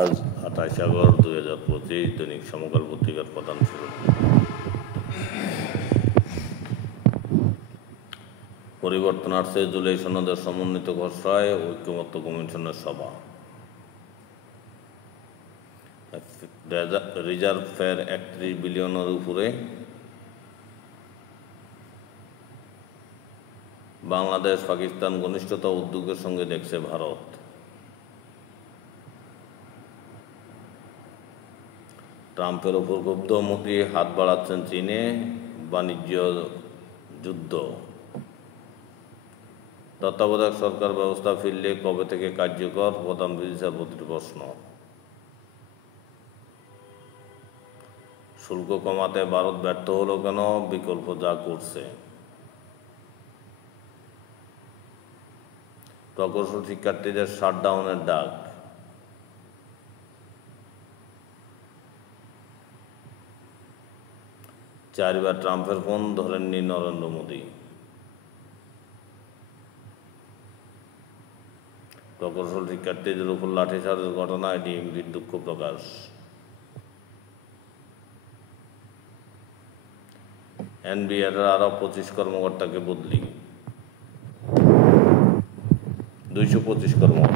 আজ 28 আগস্ট 2025 দৈনিক সমকাল পত্রিকার প্রধান শিরোনাম। পরিবর্তন আসছে, জুলাই সনদের সমন্বিত খসড়ায় ঐক্যমত্য কমিশনের সভা। রিজার্ভ ফের 31 বিলিয়নের উপরে। বাংলাদেশ পাকিস্তান ঘনিষ্ঠতা উদ্যোগের সঙ্গে দেখছে ভারত। ট্রাম্পের ওপর ক্ষুব্ধ মোদি, হাত বাড়াচ্ছেন চীনে, বাণিজ্য যুদ্ধ। তত্ত্বাবধায়ক সরকার ব্যবস্থা ফিরলে কবে থেকে কার্যকর, প্রধান বিচারপতির প্রশ্ন। শুল্ক কমাতে ভারত ব্যর্থ হলো কেন, বিকল্প যা করছে। প্রকৌশল শিক্ষার্থীদের শাটডাউনের ডাক। চারবার ট্রাম্পের ফোন ধরেননি নরেন্দ্র মোদি। প্রকৌশল শিক্ষার্থীদের উপর লাঠিচার্জের ঘটনায় ডিএমপির দুঃখ প্রকাশ। এনবিআর আরও 25 কর্মকর্তাকে বদলি, 225 কর্মকর্তা।